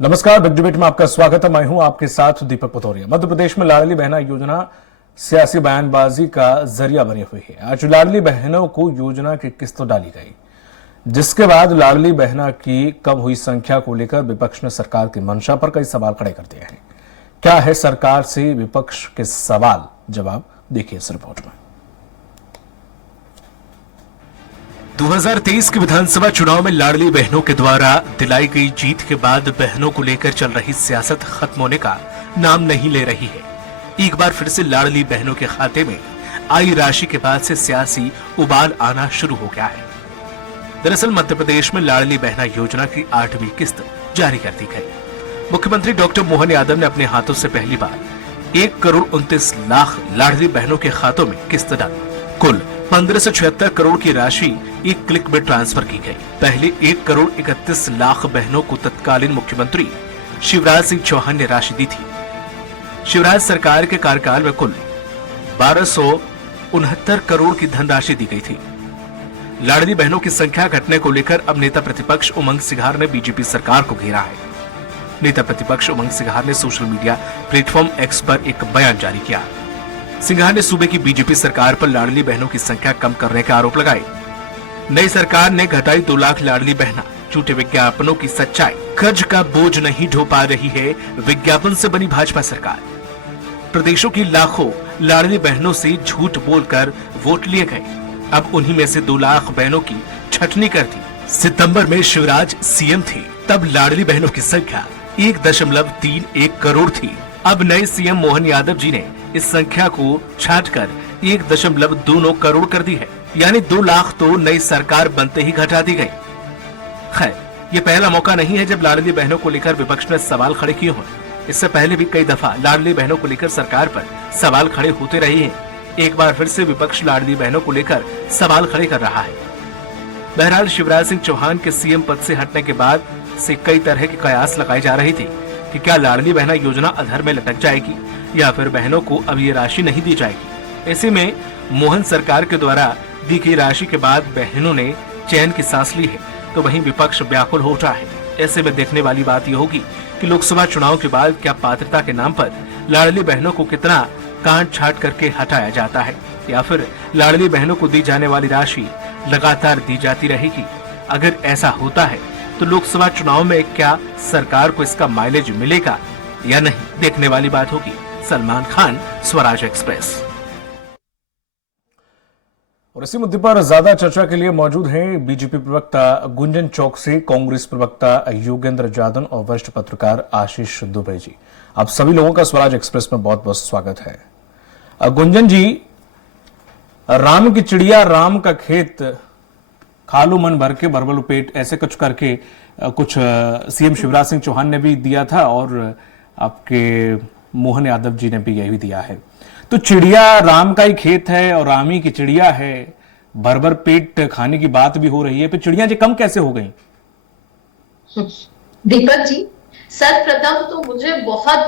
नमस्कार, big debate में आपका स्वागत है। मैं हूं आपके साथ दीपक पतौरिया। मध्य प्रदेश में लाडली बहना योजना सियासी बयानबाजी का जरिया बनी हुई है। आज लाडली बहनों को योजना की किस्त डाली गई, जिसके बाद लाडली बहना की कम हुई संख्या को लेकर विपक्ष ने सरकार की मंशा पर कई सवाल खड़े कर दिए हैं। क्या है सरकार से विपक्ष के सवाल? जवाब देखिए इस रिपोर्ट में। 2023 के विधानसभा चुनाव में लाडली बहनों के द्वारा दिलाई गई जीत के बाद बहनों को लेकर चल रही सियासत खत्म होने का नाम नहीं ले रही है। एक बार फिर से लाडली बहनों के खाते में आई राशि के बाद से सियासी उबाल आना शुरू हो गया है। दरअसल मध्य प्रदेश में लाडली बहना योजना की 8वीं किस्त जारी कर दी गई। मुख्यमंत्री डॉक्टर मोहन यादव ने अपने हाथों से पहली बार 1,29,00,000 लाडली बहनों के खातों में किस्त डाली। कुल 1576 करोड़ की राशि एक क्लिक में ट्रांसफर की गई। पहले 1,31,00,000 बहनों को तत्कालीन मुख्यमंत्री शिवराज सिंह चौहान ने राशि दी थी। शिवराज सरकार के कार्यकाल में कुल 1269 करोड़ की धनराशि दी गई थी। लाडली बहनों की संख्या घटने को लेकर अब नेता प्रतिपक्ष उमंग सिघार ने बीजेपी सरकार को घेरा है। नेता प्रतिपक्ष उमंग सिघार ने सोशल मीडिया प्लेटफॉर्म एक्स पर एक बयान जारी किया। सिंघार ने सूबे की बीजेपी सरकार पर लाडली बहनों की संख्या कम करने का आरोप लगाए। नई सरकार ने घटाई 2 लाख लाडली बहना, झूठे विज्ञापनों की सच्चाई, कर्ज का बोझ नहीं ढो पा रही है, विज्ञापन से बनी भाजपा सरकार। प्रदेशों की लाखों लाडली बहनों से झूठ बोलकर वोट लिए गए। अब उन्हीं में से 2 लाख बहनों की छटनी कर दी। सितंबर में शिवराज सीएम थे, तब लाडली बहनों की संख्या 1.31 करोड़ थी। अब नए सीएम मोहन यादव जी ने इस संख्या को छांटकर 1.29 करोड़ कर दी है, यानी 2 लाख तो नई सरकार बनते ही घटा दी गई। खैर, ये पहला मौका नहीं है जब लाडली बहनों को लेकर विपक्ष ने सवाल खड़े किए हों। इससे पहले भी कई दफा लाडली बहनों को लेकर सरकार पर सवाल खड़े होते रहे हैं। एक बार फिर से विपक्ष लाडली बहनों को लेकर सवाल खड़े कर रहा है। बहरहाल शिवराज सिंह चौहान के सीएम पद से हटने के बाद से कई तरह के कयास लगाए जा रहे थे कि क्या लाडली बहना योजना अधर में लटक जाएगी या फिर बहनों को अब ये राशि नहीं दी जाएगी। ऐसे में मोहन सरकार के द्वारा दी गई राशि के बाद बहनों ने चैन की सांस ली है, तो वहीं विपक्ष व्याकुल हो उठा है। ऐसे में देखने वाली बात यह होगी कि लोकसभा चुनाव के बाद क्या पात्रता के नाम पर लाडली बहनों को कितना काट छाट करके हटाया जाता है, या फिर लाडली बहनों को दी जाने वाली राशि लगातार दी जाती रहेगी। अगर ऐसा होता है तो लोकसभा चुनाव में क्या सरकार को इसका माइलेज मिलेगा या नहीं, देखने वाली बात होगी। सलमान खान, स्वराज एक्सप्रेस। और इसी मुद्दे पर ज्यादा चर्चा के लिए मौजूद हैं बीजेपी प्रवक्ता गुंजन चौक से कांग्रेस प्रवक्ता योगेंद्र जादव और वरिष्ठ पत्रकार आशीष दुबे जी। आप सभी लोगों का स्वराज एक्सप्रेस में बहुत बहुत स्वागत है। गुंजन जी, राम की चिड़िया राम का खेत, खालू मन भर के बरबल पेट, ऐसे कुछ करके कुछ सीएम शिवराज सिंह चौहान ने भी दिया था और आपके मोहन यादव जी ने भी यही दिया है। तो चिड़िया राम का ही खेत है और राम ही की चिड़िया है, भर पेट खाने की बात भी हो रही है, फिर चिड़िया जी कम कैसे हो गई? दीपक जी, सर्वप्रथम तो मुझे बहुत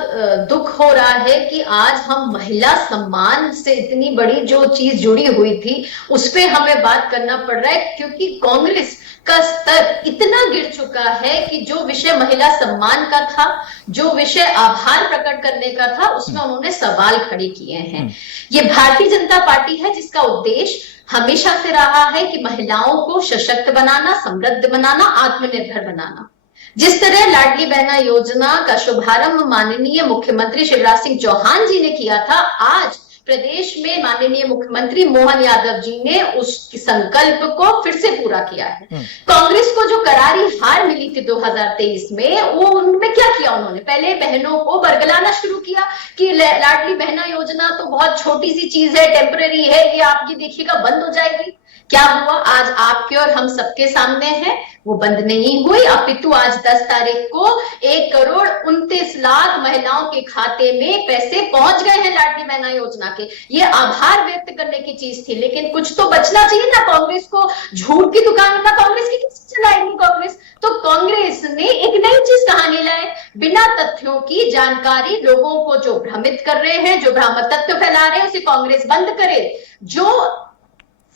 दुख हो रहा है कि आज हम महिला सम्मान से इतनी बड़ी जो चीज जुड़ी हुई थी उस पे हमें बात करना पड़ रहा है, क्योंकि कांग्रेस का स्तर इतना गिर चुका है कि जो विषय महिला सम्मान का था, जो विषय आभार प्रकट करने का था, उसमें उन्होंने सवाल खड़े किए हैं। ये भारतीय जनता पार्टी है जिसका उद्देश्य हमेशा से रहा है कि महिलाओं को सशक्त बनाना, समृद्ध बनाना, आत्मनिर्भर बनाना। जिस तरह लाडली बहना योजना का शुभारंभ माननीय मुख्यमंत्री शिवराज सिंह चौहान जी ने किया था, आज प्रदेश में माननीय मुख्यमंत्री मोहन यादव जी ने उस संकल्प को फिर से पूरा किया है। कांग्रेस को जो करारी हार मिली थी 2023 में, वो उनमें क्या किया उन्होंने? पहले बहनों को बरगलाना शुरू किया कि लाडली बहना योजना तो बहुत छोटी सी चीज है, टेम्पररी है, ये आपकी देखिएगा बंद हो जाएगी। क्या हुआ? आज आपके और हम सबके सामने है, वो बंद नहीं हुई, अपितु आज 10 तारीख को 1,29,00,000 महिलाओं के खाते में पैसे पहुंच गए हैं लाडली बहना योजना के। ये आभार व्यक्त करने की चीज थी, लेकिन कुछ तो बचना चाहिए ना। कांग्रेस को झूठ की दुकान ना कांग्रेस की कैसे चलाएगी कांग्रेस? तो कांग्रेस ने एक नई चीज कहानी लाए, बिना तथ्यों की जानकारी लोगों को जो भ्रमित कर रहे हैं, जो भ्रामक तथ्य फैला रहे हैं, उसे कांग्रेस बंद करे। जो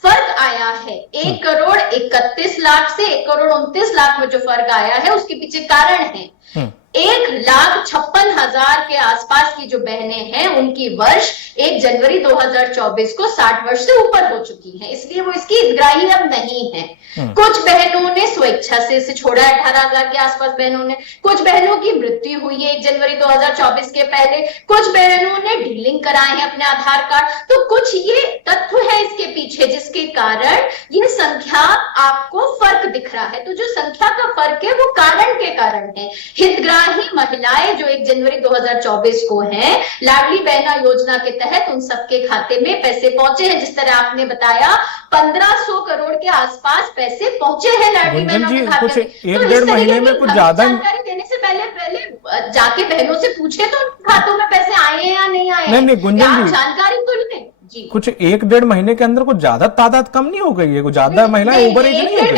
फर्क आया है 1,31,00,000 से 1,29,00,000 में जो फर्क आया है, उसके पीछे कारण है 1,56,000 के आसपास की जो बहनें हैं उनकी वर्ष 1 जनवरी 2024 को 60 वर्ष से ऊपर हो चुकी हैं, इसलिए वो इसकी हितग्राही अब नहीं है। कुछ बहनों ने स्वेच्छा से इसे छोड़ा है, 18,000 के आसपास बहनों ने। कुछ बहनों की मृत्यु हुई है 1 जनवरी 2024 के पहले। कुछ बहनों ने डीलिंग कराए हैं अपने आधार कार्ड। तो कुछ ये तत्व है इसके पीछे जिसके कारण ये संख्या आपको फर्क दिख रहा है। तो जो संख्या का फर्क है वो कारण के कारण है। हितग्राही महिलाएं जो 1 जनवरी 2024 को हैं, लाडली बहना योजना के तहत उन सबके खाते में पैसे पहुंचे हैं। जिस तरह आपने बताया 1500 करोड़ के आसपास पैसे पहुंचे हैं लाडली बहनों के खाते में। एक डेढ़ महीने में कुछ ज्यादा जानकारी देने से पहले जाके बहनों से पूछे तो खातों में पैसे आए हैं या नहीं आए। नहीं गुंजन जी, जानकारी तो लें जी। कुछ 1-1.5 महीने के अंदर कुछ ज्यादा तादाद कम नहीं हो गई है, कुछ ज्यादा महिलाएं ओवर एज नहीं हो गई।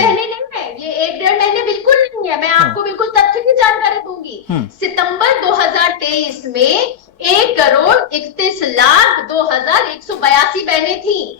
ये 1-1.5 महीने बिल्कुल नहीं है। मैं आपको बिल्कुल तथ्य की जानकारी दूंगी। सितंबर 2023 में 1,31,02,182 बहनें थी।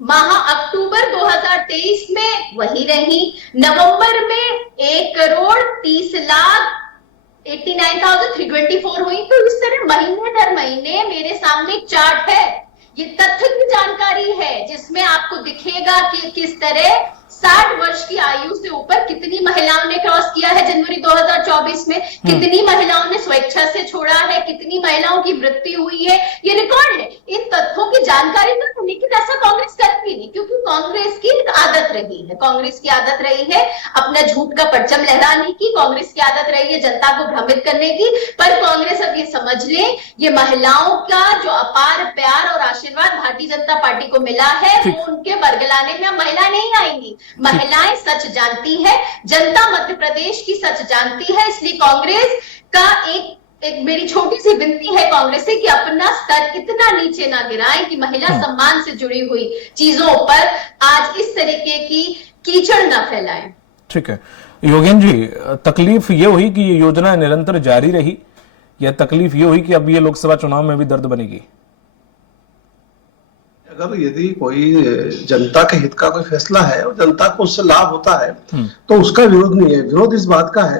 माह अक्टूबर 2023 में वही रही। नवंबर में 1,30,89,324 हुई। तो इस तरह महीने दर महीने मेरे सामने एक चार्ट है, ये तथ्य की जानकारी है जिसमें आपको दिखेगा कि किस तरह 60 वर्ष की आयु से ऊपर कितनी महिलाओं ने क्रॉस किया है जनवरी 2024 में, कितनी महिलाओं ने स्वेच्छा से छोड़ा है, कितनी महिलाओं की मृत्यु हुई है, ये रिकॉर्ड है। इन तथ्यों की जानकारी तो, लेकिन ऐसा कांग्रेस करेगी नहीं, क्योंकि कांग्रेस की आदत रही है, कांग्रेस की आदत रही है अपना झूठ का परचम लहराने की, कांग्रेस की आदत रही है जनता को भ्रमित करने की। पर कांग्रेस अब ये समझ ले, ये महिलाओं का जो अपार प्यार और आशीर्वाद भारतीय जनता पार्टी को मिला है, वो उनके बरगलाने में अब महिलाएं नहीं आएंगी। महिलाएं सच जानती है, जनता मध्य प्रदेश की सच जानती है। इसलिए कांग्रेस का एक मेरी छोटी सी विनती है कांग्रेस से कि अपना स्तर इतना नीचे ना गिराएं कि महिला सम्मान से जुड़ी हुई चीजों पर आज इस तरीके की कीचड़ ना फैलाएं। ठीक है योगेन जी, तकलीफ ये हुई कि ये योजना निरंतर जारी रही, या तकलीफ ये हुई कि अब ये लोकसभा चुनाव में भी दर्द बनेगी? अगर यदि कोई जनता के हित का कोई फैसला है और जनता को उससे लाभ होता है तो उसका विरोध नहीं है। विरोध इस बात का है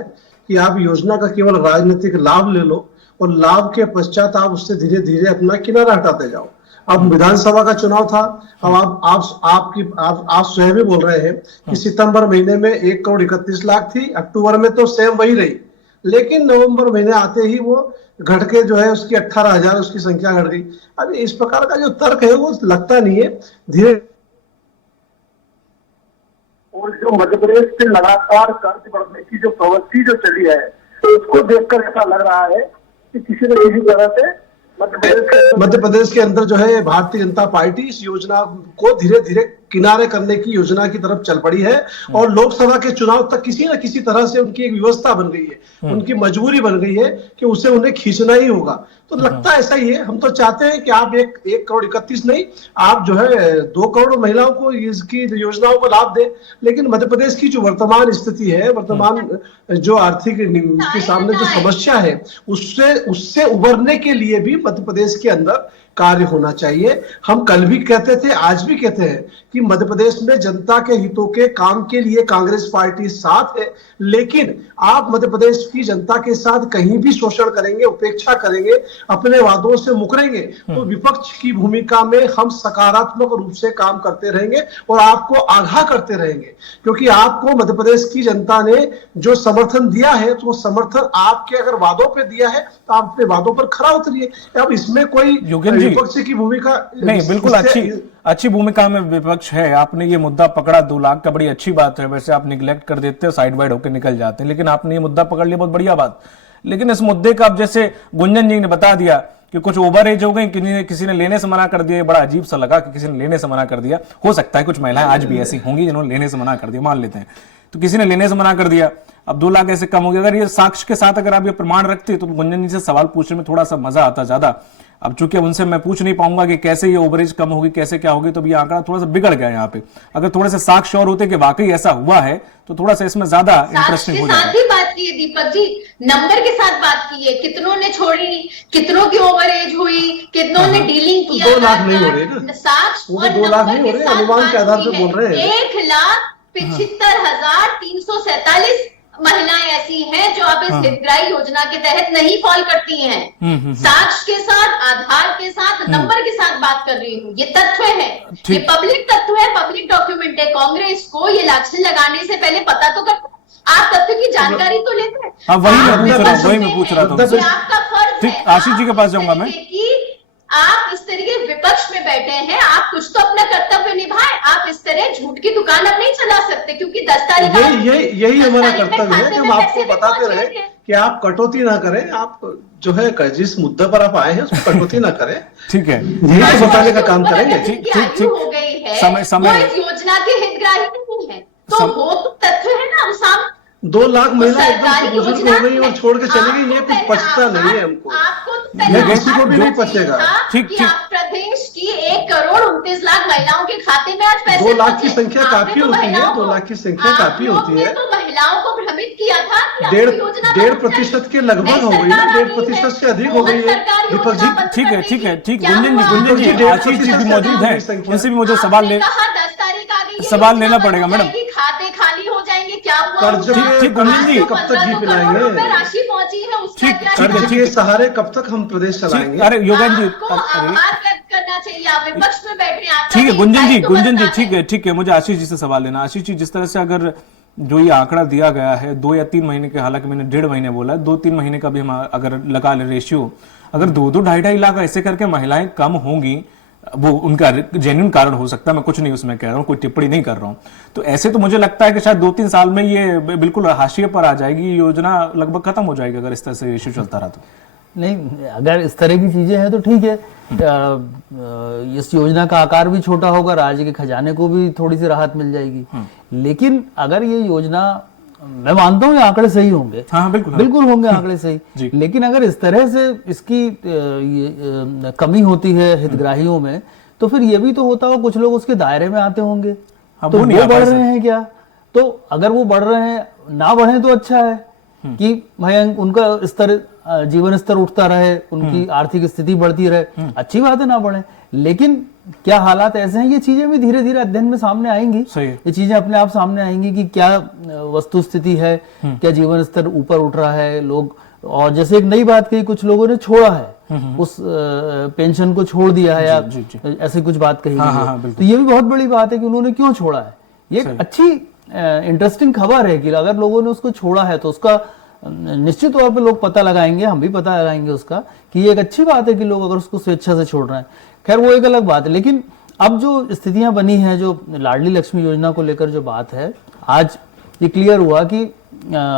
कि आप योजना का केवल राजनीतिक लाभ ले लो और लाभ के पश्चात आप उससे धीरे धीरे अपना किनारा हटाते जाओ। अब विधानसभा का चुनाव था, अब आप स्वयं भी बोल रहे हैं कि सितंबर महीने में 1,31,00,000 थी, अक्टूबर में तो सेम वही रही, लेकिन नवंबर महीने आते ही वो घट के जो है उसकी 18,000 उसकी संख्या घट गई। अब इस प्रकार का जो तर्क है वो लगता नहीं है। धीरे और जो मध्य प्रदेश से लगातार कर्ज बढ़ने की जो प्रवृत्ति जो चली है, तो उसको देखकर ऐसा लग रहा है कि किसी न किसी तरह से मध्य प्रदेश के अंदर जो है भारतीय जनता पार्टी इस योजना को धीरे धीरे किनारे करने की योजना की तरफ चल पड़ी है और लोकसभा के चुनाव तक किसी न किसी तरह से उनकी एक व्यवस्था बन गई है, उनकी मजबूरी बन गई है कि उसे उन्हें खींचना ही होगा। तो लगता ऐसा ही है। हम तो चाहते हैं कि आप 1,31,00,000 नहीं, आप जो है 2 करोड़ महिलाओं को इसकी योजनाओं को लाभ दें। लेकिन मध्य प्रदेश की जो वर्तमान स्थिति है, वर्तमान जो आर्थिक उसके सामने जो समस्या है, उससे उबरने के लिए भी मध्य प्रदेश के अंदर कार्य होना चाहिए। हम कल भी कहते थे, आज भी कहते हैं कि मध्य प्रदेश में जनता के हितों के काम के लिए कांग्रेस पार्टी साथ है, लेकिन आप मध्य प्रदेश की जनता के साथ कहीं भी शोषण करेंगे, उपेक्षा करेंगे, अपने वादों से मुकरेंगे, तो विपक्ष की भूमिका में हम सकारात्मक रूप से काम करते रहेंगे और आपको आगाह करते रहेंगे, क्योंकि आपको मध्य प्रदेश की जनता ने जो समर्थन दिया है, तो वो समर्थन आपके अगर वादों पे दिया है तो आप अपने वादों पर खरा उतरिए। अब इसमें कोई विपक्ष की भूमिका नहीं, बिल्कुल अच्छी भूमिका में विपक्ष है। आपने ये मुद्दा पकड़ा 2 लाख का, बड़ी अच्छी बात है। वैसे आप निगलेक्ट कर देते हो, साइड वाइड होकर निकल जाते हैं, लेकिन आपने ये मुद्दा पकड़ लिया, बहुत बढ़िया बात। लेकिन इस मुद्दे का अब जैसे गुंजन जी ने बता दिया कि कुछ ओवर एज हो गई, किसी ने लेने से मना कर दिया, बड़ा अजीब सा लगा कि किसी ने लेने से मना कर दिया। हो सकता है कुछ महिलाएं आज भी ऐसी होंगी जिन्होंने लेने से मना कर दिया, मान लेते हैं, तो किसी ने लेने से मना कर दिया, अब 2 लाख ऐसे कम हो गया। अगर ये साक्ष्य के साथ अगर आप ये प्रमाण रखते तो गुंजन जी से सवाल पूछने में थोड़ा सा मजा आता ज्यादा। अब चूंकि उनसे मैं पूछ नहीं पाऊंगा कि कैसे ये ओवरेज कम होगी, कैसे क्या होगी, तो ये आंकड़ा थोड़ा सा बिगड़ गया यहाँ पे। अगर थोड़े से साक्ष्य और होते कि वाकई ऐसा हुआ है तो थोड़ा सा इसमें ज्यादा इंटरेस्टिंग हो जाता। साथ ही बात की है दीपक जी, नंबर के साथ बात की है, कितनों ने छोड़ी, कितनों की ओवरेज हुई, कितनों ने डीलिंग किया। 2 लाख नहीं हो रहे ना, साक्ष्य और 2 लाख नहीं हो रहे, अनुमान के आधार पर बोल रहे हैं। 1,75,347 महिलाएं ऐसी हैं जो अब इस हितग्राही योजना के तहत नहीं फॉल करती हैं। साक्ष्य के साथ, आधार के साथ, नंबर के साथ बात कर रही हूँ। ये तथ्य है, ये पब्लिक तथ्य है, पब्लिक डॉक्यूमेंट है। कांग्रेस को ये लाछन लगाने से पहले पता तो करते, आप तथ्य की जानकारी तो लेते हैं। वही मैं पूछ रहा था। ये आपका फर्ज है। आशीष जी के पास जाऊंगा मैं। आप इस तरीके विपक्ष में बैठे हैं, आप कुछ तो अपना कर्तव्य निभाएं। आप इस तरह झूठ की दुकान अब नहीं चला सकते, क्योंकि 10 तारीख यही हमारा कर्तव्य है कि हम आपको बताते रहे कि आप कटौती ना करें। आप जो है जिस मुद्दे पर आप आए हैं उसको कटौती ना करें। ठीक है, यही तो बताने का काम करेंगे। ठीक हो गई है, समय इस योजना के हितग्राही नहीं है, तो वो तो तथ्य है ना। हम सामने 2 लाख महिला एकदम बुजुर्ग हो गई और छोड़ के चली गई, ये कुछ पचता नहीं है हमको। आपको ये किसी को भी नहीं पचेगा। ठीक, आप प्रदेश की 1,29,00,000 महिलाओं के खाते में आज पैसे 2 लाख की संख्या काफी होती है। 2 लाख की संख्या काफी होती है। तो महिलाओं को भ्रमित किया था कि 1.5% के लगभग हो गई है, 1.5% से अधिक हो गई है। दीपक जी ठीक है, गुंजन जी आशीष जी भी मौजूद है, उनसे भी मुझे सवाल लेना पड़ेगा मैडम। खाते खाली हो जाएंगे, क्या हुआ? ठीक गुंजन जी, कब तक जी पिलाएंगे? राशि पहुंची है, उसका क्या? कर्ज के सहारे कब तक हम प्रदेश चलाएंगे? अरे योगेन जी, आभार व्यक्त करना चाहिए। आप विपक्ष में बैठ रहे हैं। ठीक है गुंजन जी, ठीक है, मुझे आशीष जी से सवाल लेना। आशीष जी, जिस तरह से अगर जो ये आंकड़ा दिया गया है 2 या 3 महीने के, हालांकि मैंने 1.5 महीने बोला है, 2-3 महीने का भी हम अगर लगा ले रेशियो, अगर 2-2, 2.5 लाख ऐसे करके महिलाएं कम होंगी, वो उनका जेन्युइन कारण हो सकता है, मैं कुछ नहीं उसमें कह रहा हूँ, कोई टिप्पणी नहीं कर रहा हूँ। तो ऐसे तो मुझे लगता है कि शायद 2-3 साल में ये बिल्कुल हाशिए पर आ जाएगी, योजना लगभग खत्म हो जाएगी अगर इस तरह से इश्यू चलता रहा तो। नहीं, अगर इस तरह की चीजें हैं तो ठीक है। इस योजना का आकार भी छोटा होगा, राज्य के खजाने को भी थोड़ी सी राहत मिल जाएगी। लेकिन अगर ये योजना, मैं मानता हूँ ये आंकड़े सही होंगे, हाँ, बिल्कुल होंगे आंकड़े सही, लेकिन अगर इस तरह से इसकी कमी होती है हितग्राहियों में, तो फिर ये भी तो होता हो कुछ लोग उसके दायरे में आते होंगे, तो वो बढ़ रहे हैं क्या? तो अगर वो बढ़ रहे हैं, ना बढ़े तो अच्छा है कि भाई उनका स्तर, जीवन स्तर उठता रहे, उनकी आर्थिक स्थिति बढ़ती रहे, अच्छी बात है, ना बढ़े। लेकिन क्या हालात ऐसे हैं, ये चीजें भी धीरे धीरे अध्ययन में सामने आएंगी। ये चीजें अपने आप सामने आएंगी कि क्या वस्तु स्थिति है, क्या जीवन स्तर ऊपर उठ रहा है लोग। और जैसे एक नई बात कही, कुछ लोगों ने छोड़ा है, उस पेंशन को छोड़ दिया है, या ऐसी कुछ बात कही है। तो ये भी बहुत बड़ी बात है कि उन्होंने क्यों छोड़ा है। ये अच्छी इंटरेस्टिंग खबर है कि अगर लोगों ने उसको छोड़ा है तो उसका निश्चित तौर पे लोग पता लगाएंगे, हम भी पता लगाएंगे उसका, कि ये एक अच्छी बात है कि लोग अगर उसको स्वेच्छा से छोड़ रहे हैं। खैर वो एक अलग बात है। लेकिन अब जो स्थितियां बनी हैं, जो लाडली लक्ष्मी योजना को लेकर जो बात है, आज ये क्लियर हुआ कि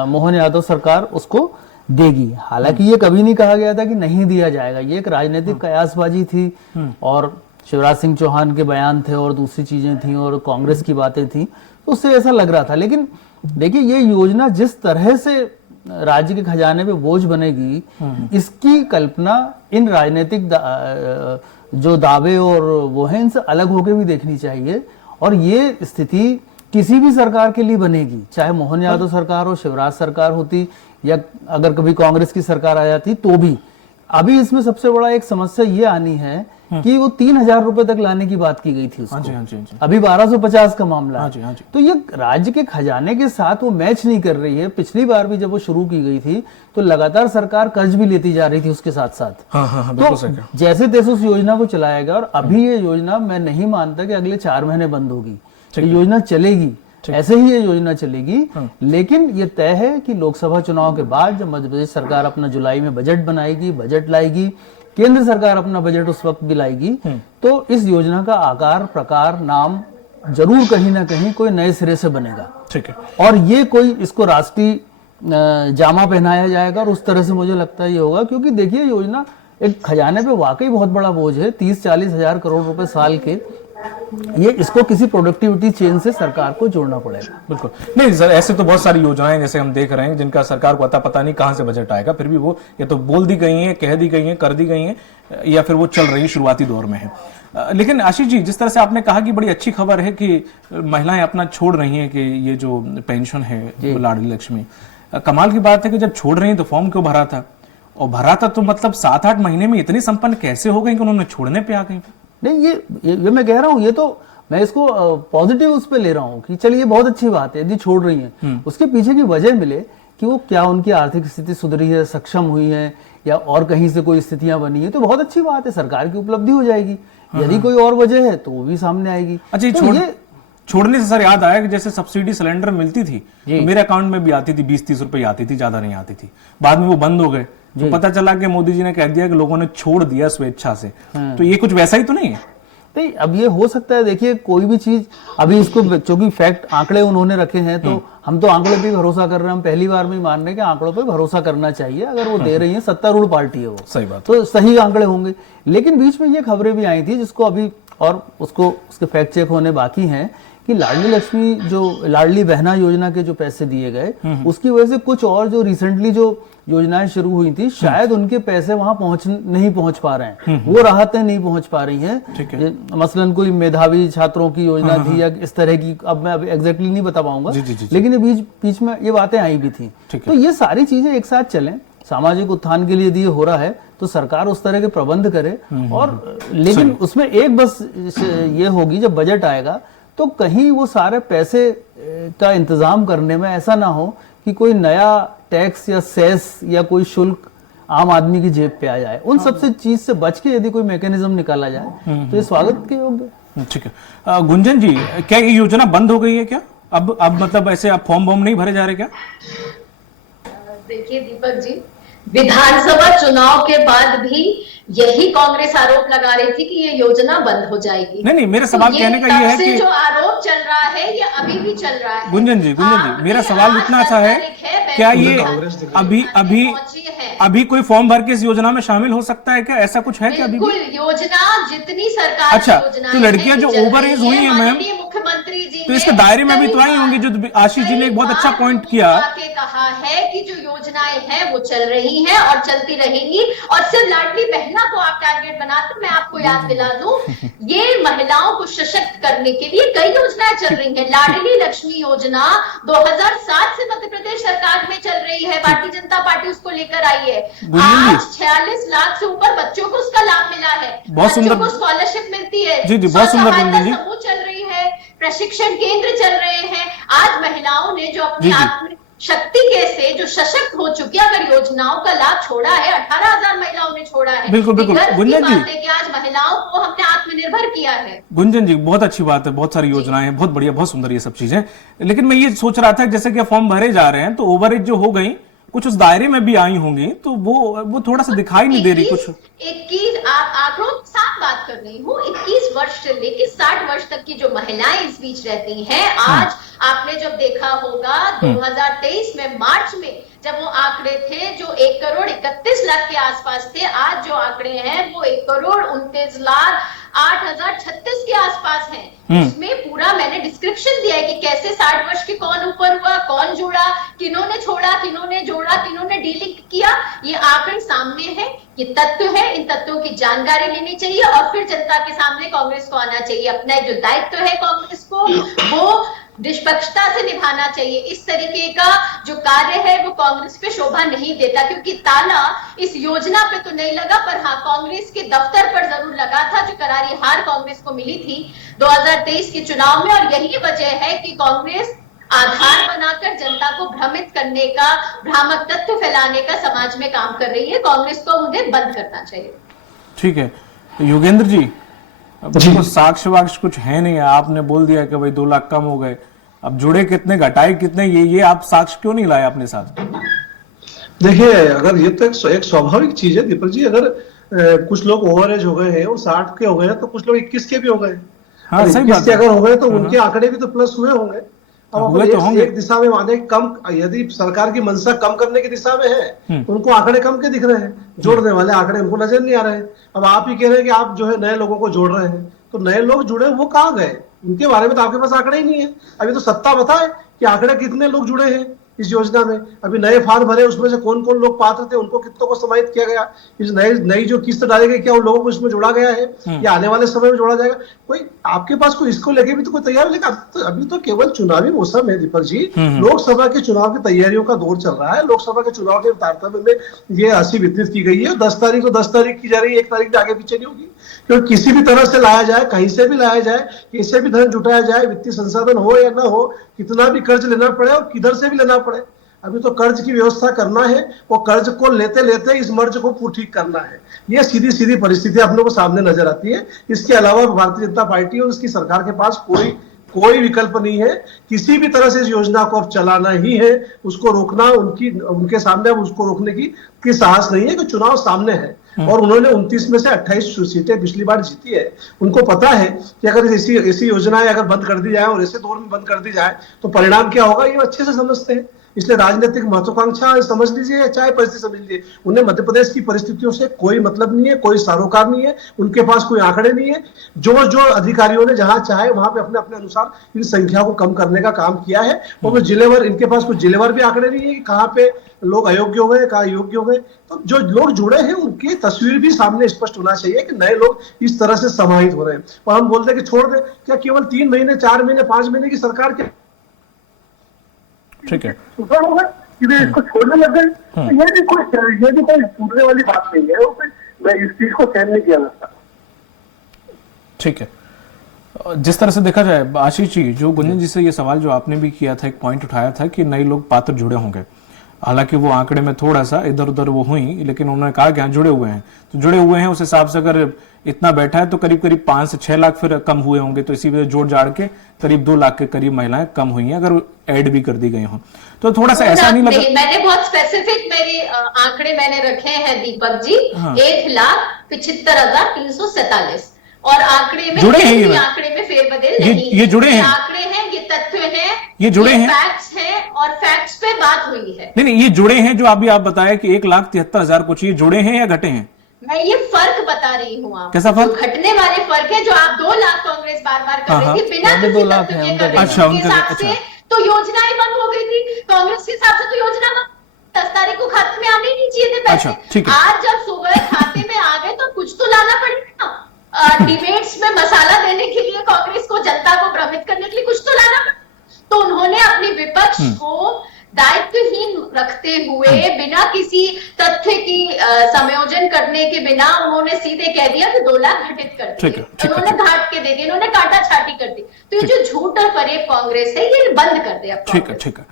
मोहन यादव सरकार उसको देगी। हालांकि ये कभी नहीं कहा गया था कि नहीं दिया जाएगा, ये एक राजनीतिक कयासबाजी थी, और शिवराज सिंह चौहान के बयान थे और दूसरी चीजें थी और कांग्रेस की बातें थी, तो उससे ऐसा लग रहा था। लेकिन देखिए, ये योजना जिस तरह से राज्य के खजाने पे बोझ बनेगी, इसकी कल्पना इन राजनीतिक जो दावे और वो हैं, इनसे अलग होकर भी देखनी चाहिए। और ये स्थिति किसी भी सरकार के लिए बनेगी, चाहे मोहन यादव सरकार हो, शिवराज सरकार होती, या अगर कभी कांग्रेस की सरकार आ जाती तो भी। अभी इसमें सबसे बड़ा एक समस्या ये आनी है कि वो 3,000 रुपए तक लाने की बात की गई थी उसको। अभी 1250 का मामला है। तो ये राज्य के खजाने के साथ वो मैच नहीं कर रही है। पिछली बार भी जब वो शुरू की गई थी तो लगातार सरकार कर्ज भी लेती जा रही थी उसके साथ साथ। तो जैसे तैसे उस योजना को चलाया गया, और अभी ये योजना मैं नहीं मानता कि अगले 4 महीने बंद होगी। ये योजना चलेगी, ऐसे ही ये योजना चलेगी। लेकिन ये तय है कि लोकसभा चुनाव के बाद जब मध्य प्रदेश सरकार अपना जुलाई में बजट बनाएगी, बजट लाएगी, केंद्र सरकार अपना बजट उस वक्त भी लाएगी, तो इस योजना का आकार, प्रकार, नाम जरूर कहीं ना कहीं कोई नए सिरे से बनेगा। ठीक है। और ये कोई इसको राष्ट्रीय जामा पहनाया जाएगा, और उस तरह से मुझे लगता है ये होगा। क्योंकि देखिए, योजना एक खजाने पे वाकई बहुत बड़ा बोझ है, 30-40 हजार करोड़ रुपए साल के। ये इसको किसी प्रोडक्टिविटी चेन से सरकार को जोड़ना पड़ेगा। बिल्कुल नहीं सर, ऐसे तो बहुत सारी योजनाएं जैसे हम देख रहे हैं जिनका सरकार को पता नहीं कहां से बजट आएगा, फिर भी वो ये तो बोल दी गई हैं, कह दी गई हैं, कर दी गई हैं, या फिर वो चल रही शुरुआती दौर में है। लेकिन आशीष जी, जिस तरह से आपने कहा कि बड़ी अच्छी खबर है कि महिलाएं अपना छोड़ रही हैं कि ये जो पेंशन है लाडली लक्ष्मी, कमाल की बात है कि जब छोड़ रही हैं तो फॉर्म क्यों भरा था, और भरा था तो मतलब 7-8 महीने में इतनी संपन्न कैसे हो गई कि उन्होंने छोड़ने पे आ गई? नहीं, ये मैं कह रहा हूँ, ये तो मैं इसको पॉजिटिव उस पे ले रहा हूँ कि चलिए बहुत अच्छी बात है यदि छोड़ रही हैं। उसके पीछे की वजह मिले कि वो क्या उनकी आर्थिक स्थिति सुधरी है, सक्षम हुई है, या और कहीं से कोई स्थितियां बनी है, तो बहुत अच्छी बात है, सरकार की उपलब्धि हो जाएगी। यदि कोई और वजह है तो वो भी सामने आएगी। अच्छा, तो छोड़ने से सर याद आया कि जैसे सब्सिडी सिलेंडर मिलती थी तो मेरे अकाउंट में भी आती थी, 20-30 रुपए आती थी, ज्यादा नहीं आती थी। बाद में वो बंद हो गए, तो पता चला कि मोदी जी ने कह दिया कि लोगों ने छोड़ दिया स्वेच्छा से। तो ये कुछ वैसा ही तो नहीं है? नहीं, अब ये हो सकता है, देखिए कोई भी चीज अभी इसको, चूंकि फैक्ट आंकड़े उन्होंने रखे हैं, तो हम तो आंकड़े पे भरोसा कर रहे हैं। हम पहली बार में ही मान रहे हैं कि आंकड़ों पे भरोसा करना चाहिए। अगर वो दे रही है, सत्तारूढ़ पार्टी है वो, सही बात, तो सही आंकड़े होंगे। लेकिन बीच में ये खबरें भी आई थी जिसको अभी और उसके फैक्ट चेक होने बाकी हैं कि लाडली लक्ष्मी, जो लाडली बहना योजना के जो पैसे दिए गए, उसकी वजह से कुछ और जो रिसेंटली जो योजनाएं शुरू हुई थी, शायद उनके पैसे वहां नहीं पहुंच पा रहे हैं, वो राहतें नहीं पहुंच पा रही हैं। मसलन कोई मेधावी छात्रों की योजना थी या इस तरह की, अब मैं एग्जैक्टली नहीं बता पाऊंगा, लेकिन ये बीच में ये बातें आई भी थी। तो ये सारी चीजें एक साथ चलें, सामाजिक उत्थान के लिए यदि ये हो रहा है तो सरकार उस तरह के प्रबंध करे। और लेकिन उसमें एक बस ये होगी, जब बजट आएगा तो कहीं वो सारे पैसे का इंतजाम करने में ऐसा ना हो कि कोई नया टैक्स या सेस या कोई शुल्क आम आदमी की जेब पे आ जाए। उन सबसे चीज से बच के यदि कोई मैकेनिज्म निकाला जाए तो ये स्वागत के योग्य। ठीक है। गुंजन जी, क्या ये योजना बंद हो गई है क्या? अब मतलब ऐसे अब फॉर्म वॉर्म नहीं भरे जा रहे क्या? देखिए दीपक जी, विधानसभा चुनाव के बाद भी यही कांग्रेस आरोप लगा रही थी कि ये योजना बंद हो जाएगी। नहीं, मेरा सवाल कहने का ये है कि जो आरोप चल रहा है ये अभी भी चल रहा है। गुंजन जी, मेरा सवाल इतना अच्छा है, क्या ये अभी कोई फॉर्म भर के इस योजना में शामिल हो सकता है क्या? ऐसा कुछ है क्या? बिल्कुल, योजना जितनी सरकार अच्छा, तो लड़कियां जो ओवर एज हुई है मैम, मुख्यमंत्री जी तो इसके दायरे में भी तो आई होंगी। जो आशीष जी ने एक बहुत अच्छा पॉइंट किया, कहा है कि जो योजनाएं हैं वो चल रही हैं और चलती रहेंगी। और सिर्फ लाडली बहना को आप टारगेट बनाते, मैं आपको याद दिला दूं, ये महिलाओं को सशक्त करने के लिए कई योजनाएं चल रही हैं। लाडली लक्ष्मी योजना 2007 से मध्य प्रदेश सरकार में चल रही है, भारतीय जनता पार्टी उसको लेकर आई है। आज 46 लाख से ऊपर बच्चों को उसका लाभ मिला है, बच्चों को स्कॉलरशिप मिलती है, जी बहुत सुंदर समूह चल रही है, प्रशिक्षण केंद्र चल रहे हैं। आज महिलाओं ने जो अपनी आत्म शक्ति कैसे जो सशक्त हो चुकी है, अगर योजनाओं का लाभ छोड़ा है, 18,000 महिलाओं ने छोड़ा है। बिल्कुल गुंजन जी, कि आज महिलाओं को हमने आत्मनिर्भर किया है। गुंजन जी, बहुत अच्छी बात है, बहुत सारी योजनाएं हैं, बहुत बढ़िया, बहुत सुंदर ये सब चीजें। लेकिन मैं ये सोच रहा था जैसे कि फॉर्म भरे जा रहे हैं तो ओवरेज जो हो गई, कुछ उस दायरे में भी आई होंगी, तो वो थोड़ा सा दिखाई नहीं दे रही कुछ। 21 आंकड़ों के साथ बात कर रही हूँ, 21 वर्ष से लेकर 60 वर्ष तक की जो महिलाएं इस बीच रहती हैं, आज आपने जब देखा होगा 2023 में मार्च में जब वो आंकड़े थे जो 1,31,00,000 के आसपास थे, आज जो आंकड़े हैं वो 1,29,08,036 के आसपास हैं। उसमें पूरा मैंने डिस्क्रिप्शन दिया है कि कैसे 60 वर्ष के कौन ऊपर हुआ, कौन जुड़ा, किन्होंने छोड़ा, किन्होंने जोड़ा, किन्होंने डीलिंक किया, ये आंकड़े सामने है, ये तत्व है। इन तत्वों की जानकारी लेनी चाहिए और फिर जनता के सामने कांग्रेस को आना चाहिए। अपना जो दायित्व है कांग्रेस को वो निष्पक्षता से निभाना चाहिए। इस तरीके का जो कार्य है वो कांग्रेस पे शोभा नहीं देता, क्योंकि ताला इस योजना पे तो नहीं लगा, पर हाँ कांग्रेस के दफ्तर पर जरूर लगा था, जो करारी हार कांग्रेस को मिली थी 2023 के चुनाव में। और यही वजह है कि कांग्रेस आधार बनाकर जनता को भ्रमित करने का, भ्रामक तत्व फैलाने का समाज में काम कर रही है। कांग्रेस को उन्हें बंद करना चाहिए। ठीक है योगेंद्र जी, अब साक्ष्य वाक्ष कुछ है नहीं, आपने बोल दिया कि भाई 2 लाख कम हो गए, अब जुड़े कितने, घटाए कितने, ये आप साक्ष्य क्यों नहीं लाए अपने साथ? देखिए, अगर ये तो एक स्वाभाविक चीज है दीपक जी, अगर कुछ लोग ओवरेज हो गए हैं और 60 के हो गए हैं तो कुछ लोग 21 के भी हो गए। हाँ, 21 के अगर हो गए तो उनके आंकड़े भी तो प्लस हुए होंगे। अब एक दिशा में माने कम, यदि सरकार की मंशा कम करने की दिशा में है तो उनको आंकड़े कम के दिख रहे हैं, जोड़ने वाले आंकड़े उनको नजर नहीं आ रहे हैं। अब आप ही कह रहे हैं कि आप जो है नए लोगों को जोड़ रहे हैं, तो नए लोग जुड़े वो कहाँ गए? उनके बारे में तो आपके पास आंकड़े ही नहीं है। अभी तो सत्ता बताए कि आंकड़े कितने लोग जुड़े हैं इस योजना में। अभी नए फार्म भरे, उसमें से कौन कौन लोग पात्र थे, उनको कितनों को समाहित किया गया, इस नई जो किस्त डाली गई, क्या उन लोगों को इसमें जोड़ा गया है या आने वाले समय में जोड़ा जाएगा? कोई आपके पास कोई इसको लेके भी तो कोई तैयार, लेकिन अभी तो केवल चुनावी मौसम है दीपक जी। लोकसभा के चुनाव की तैयारियों का दौर चल रहा है। लोकसभा के चुनाव के तारतम्य में ये राशि वितरित की गई है। 10 तारीख को 10 तारीख की जा रही है, 1 तारीख भी आगे पीछे नहीं होगी, क्योंकि किसी भी तरह से लाया जाए, कहीं से भी लाया जाए, कैसे भी धन जुटाया जाए, वित्तीय संसाधन हो या ना हो, कितना भी कर्ज लेना पड़े और किधर से भी लेना पड़े, अभी तो कर्ज की व्यवस्था करना है, वो कर्ज को लेते लेते इस मर्ज को ठीक करना है। ये सीधी सीधी परिस्थिति अपने को सामने नजर आती है। इसके अलावा भारतीय जनता पार्टी और उसकी सरकार के पास कोई विकल्प नहीं है। किसी भी तरह से इस योजना को अब चलाना ही है, उसको रोकना उनके सामने अब उसको रोकने की साहस नहीं है, कि चुनाव सामने है और उन्होंने 29 में से 28 सीटें पिछली बार जीती है। उनको पता है कि अगर ऐसी योजनाएं अगर बंद कर दी जाए और ऐसे दौर में बंद कर दी जाए तो परिणाम क्या होगा, ये अच्छे से समझते हैं। इसलिए राजनीतिक महत्वाकांक्षा समझ लीजिए, चाहे परिस्थिति समझ लीजिए, उन्हें मध्य प्रदेश की परिस्थितियों से कोई मतलब नहीं है, कोई सरोकार नहीं है, उनके पास कोई आंकड़े नहीं है। जो अधिकारियों ने जहां चाहे वहां पे अपने अपने अनुसार इन संख्या को कम करने का काम किया है। और वो जिलेवार, इनके पास कुछ जिलेवार भी आंकड़े नहीं है कि कहाँ पे लोग अयोग्य हो गए, कहाँ योग्य हो गए। तो जो लोग जुड़े हैं उनकी तस्वीर भी सामने स्पष्ट होना चाहिए कि नए लोग इस तरह से समाहित हो रहे हैं। और हम बोलते हैं कि छोड़ दे, क्या केवल 3 महीने, 4 महीने, 5 महीने की सरकार के ठीक है, सुपर होगा कि वे इसको छोड़ने लग गए, तो ये भी कोई टूटने वाली बात नहीं है। मैं इस चीज को सहन नहीं किया जाता। ठीक है। जिस तरह से देखा जाए आशीष जी, जो गुंजन जी से ये सवाल जो आपने भी किया था, एक पॉइंट उठाया था कि नए लोग पात्र जुड़े होंगे। हालांकि वो आंकड़े में थोड़ा सा इधर उधर वो हुई, लेकिन उन्होंने कहा कि हाँ जुड़े हुए हैं। तो जुड़े हुए हैं उस हिसाब से अगर इतना बैठा है तो करीब करीब 5 से 6 लाख फिर कम हुए होंगे। तो इसी वजह जोड़ जाड़ के करीब 2 लाख के करीब महिलाएं कम हुई हैं, अगर ऐड भी कर दी गई हों। तो थोड़ा सा ऐसा नहीं लगा। मैंने बहुत स्पेसिफिक मेरे आंकड़े मैंने रखे हैं दीपक जी। हाँ। 1,75,347 और आंकड़े में जुड़े हैं, ये आंकड़े में फेरबदल नहीं, ये जुड़े हैं, आंकड़े हैं, ये तथ्य हैं, ये जुड़े हैं, फैक्ट्स हैं और फैक्ट्स पे बात हुई है। नहीं, ये जुड़े हैं जो अभी आप बताया कि 1,73,000 कुछ, ये जुड़े हैं या घटे हैं? मैं ये फर्क बता रही हूँ आपको। कैसा फर्क? घटने वाले फर्क है जो आप 2 लाख कांग्रेस बार बार कर रही थी बिना किसी 2 लाख तथ्य है के उनका। कर रही थी। अच्छा, उनके हिसाब से तो योजनाएं बंद हो गई थी कांग्रेस के हिसाब से, तो योजना 10 तारीख को खाते में आने ही नहीं चाहिए थे पैसे। अच्छा, ठीक है। आज जब सुबह खाते में आ गए तो कुछ तो लाना पड़ेगा। डिबेट्स में मसाला देने के लिए, कांग्रेस को, जनता को भ्रमित करने के लिए कुछ तो लाना पड़ेगा। तो उन्होंने अपनी विपक्ष को दायित्वहीन रखते हुए, बिना किसी तथ्य की संयोजन करने के बिना, उन्होंने सीधे कह दिया कि 2 लाख घटित कर दिए। उन्होंने घाट के दे दिए, उन्होंने काटा छाटी कर दी। तो ये जो झूठ और फरेब कांग्रेस है, ये बंद कर दे अब। ठीक है, ठीक है।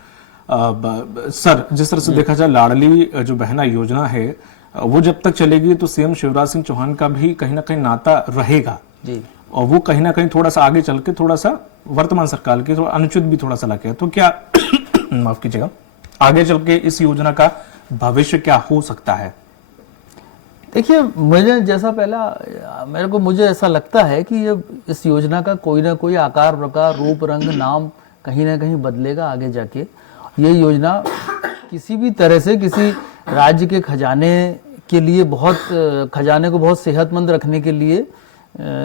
सर, जिस तरह से देखा जाए लाडली जो बहना योजना है वो जब तक चलेगी तो सीएम शिवराज सिंह चौहान का भी कहीं ना कहीं नाता रहेगा जी, और वो कहीं ना कहीं थोड़ा सा आगे चल के थोड़ा सा वर्तमान सरकार के थोड़ा अनुचित भी थोड़ा सा लगे। तो क्या माफ कीजिएगा, आगे चल के इस योजना का भविष्य क्या हो सकता है? देखिए, मुझे जैसा मुझे ऐसा लगता है कि ये इस योजना का कोई ना कोई आकार, प्रकार, रूप, रंग, नाम कहीं ना कहीं बदलेगा आगे जाके। ये योजना किसी भी तरह से किसी राज्य के खजाने को बहुत सेहतमंद रखने के लिए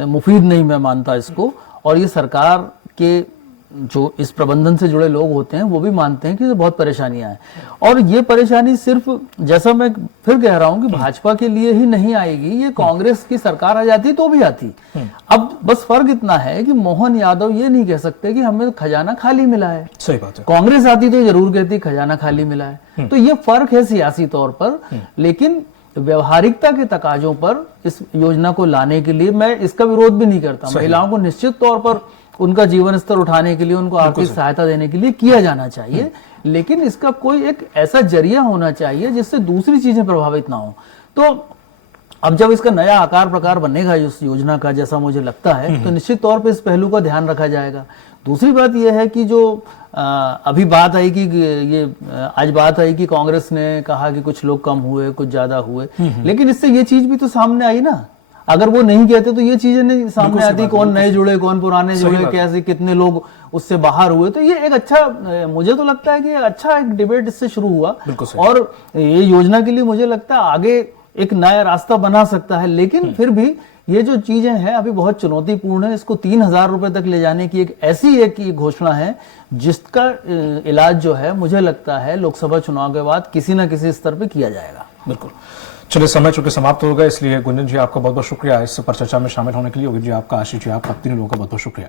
मुफीद नहीं मैं मानता इसको। और ये सरकार के जो इस प्रबंधन से जुड़े लोग होते हैं वो भी मानते हैं कि बहुत परेशानियां हैं। और ये परेशानी सिर्फ, जैसा मैं फिर कह रहा हूं कि भाजपा के लिए ही नहीं आएगी, ये कांग्रेस की सरकार आ जाती तो भी आती। अब बस फर्क इतना है कि मोहन यादव ये नहीं कह सकते कि हमें खजाना खाली मिला है। सही बात है। कांग्रेस आती तो जरूर कहती खजाना खाली मिला है। तो ये फर्क है सियासी तौर पर, लेकिन व्यवहारिकता के तकाजों पर इस योजना को लाने के लिए मैं इसका विरोध भी नहीं करता। महिलाओं को निश्चित तौर पर उनका जीवन स्तर उठाने के लिए, उनको आर्थिक सहायता देने के लिए किया जाना चाहिए, लेकिन इसका कोई एक ऐसा जरिया होना चाहिए जिससे दूसरी चीजें प्रभावित ना हो। तो अब जब इसका नया आकार प्रकार बनेगा इस योजना का, जैसा मुझे लगता है, तो निश्चित तौर पे इस पहलू का ध्यान रखा जाएगा। दूसरी बात यह है कि जो अभी बात आई कि आज बात आई कि कांग्रेस ने कहा कि कुछ लोग कम हुए, कुछ ज्यादा हुए, लेकिन इससे ये चीज भी तो सामने आई ना। अगर वो नहीं कहते तो ये चीजें नहीं सामने आती, कौन नए जुड़े, कौन पुराने जुड़े, कैसे कितने लोग उससे बाहर हुए। तो ये एक अच्छा, मुझे तो लगता है कि अच्छा एक डिबेट इससे शुरू हुआ और ये योजना के लिए मुझे लगता है आगे एक नया रास्ता बना सकता है। लेकिन फिर भी ये जो चीजें हैं अभी बहुत चुनौतीपूर्ण है। इसको 3,000 रुपए तक ले जाने की एक घोषणा है, जिसका इलाज जो है मुझे लगता है लोकसभा चुनाव के बाद किसी ना किसी स्तर पे किया जाएगा। बिल्कुल। चलिए, समय चूंकि समाप्त हो गया, इसलिए गुंजन जी आपका बहुत बहुत शुक्रिया इस पर चर्चा में शामिल होने के लिए। योगी जी आपका, आशीष जी आपका, तीनों लोगों का बहुत बहुत शुक्रिया।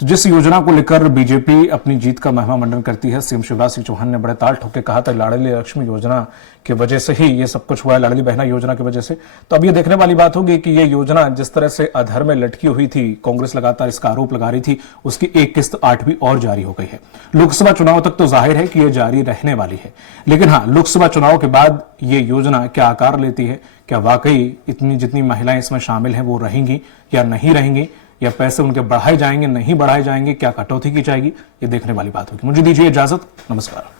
तो जिस योजना को लेकर बीजेपी अपनी जीत का महिमा मंडन करती है, सीएम शिवराज सिंह चौहान ने बड़े ताल ठोक के कहा था लाडली लक्ष्मी योजना की वजह से ही ये सब कुछ हुआ है, लाडली बहना योजना की वजह से। तो अब ये देखने वाली बात होगी कि ये योजना जिस तरह से अधर में लटकी हुई थी, कांग्रेस लगातार इसका आरोप लगा रही थी, उसकी एक किस्त 8वीं और जारी हो गई है। लोकसभा चुनाव तक तो जाहिर है कि यह जारी रहने वाली है, लेकिन हाँ, लोकसभा चुनाव के बाद ये योजना क्या आकार लेती है, क्या वाकई इतनी जितनी महिलाएं इसमें शामिल हैं वो रहेंगी या नहीं रहेंगी, या पैसे उनके बढ़ाए जाएंगे नहीं बढ़ाए जाएंगे, क्या कटौती की जाएगी, ये देखने वाली बात होगी। मुझे दीजिए इजाजत, नमस्कार।